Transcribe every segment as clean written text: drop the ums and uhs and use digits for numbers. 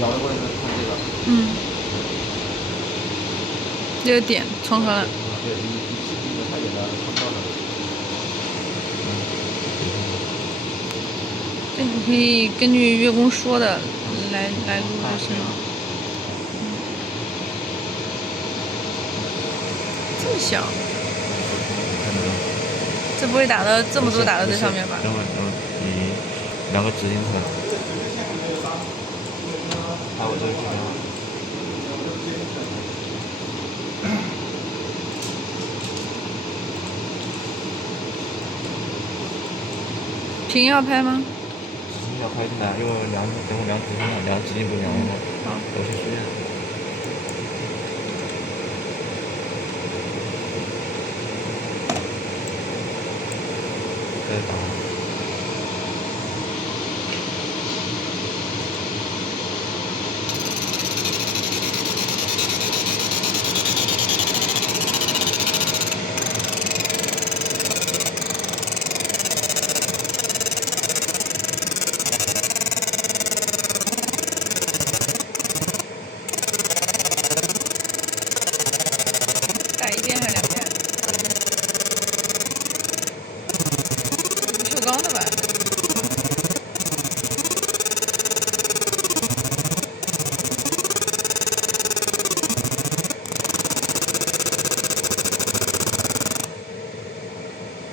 摇的位置看这个。嗯，这个点重合了。对，你视频的太简单了，看不到的。对，你可以根据月宫说的来录就行了。这么小，看得到。这不会打到这么多打到这上面吧？等会你两个执行出来。还有我这个视频号。屏要拍吗？执行要开进来，因为等我量执行了，量执行不量了吗？好。有些书。开始打。打1遍还是2遍？不锈钢的吧？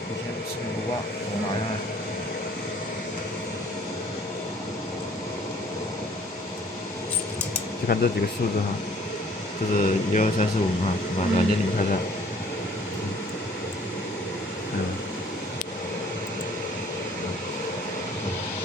以前视频不挂，我拿下来。就看这几个数字哈，这是1、2、3、4、5嘛，是吧？2.0开的。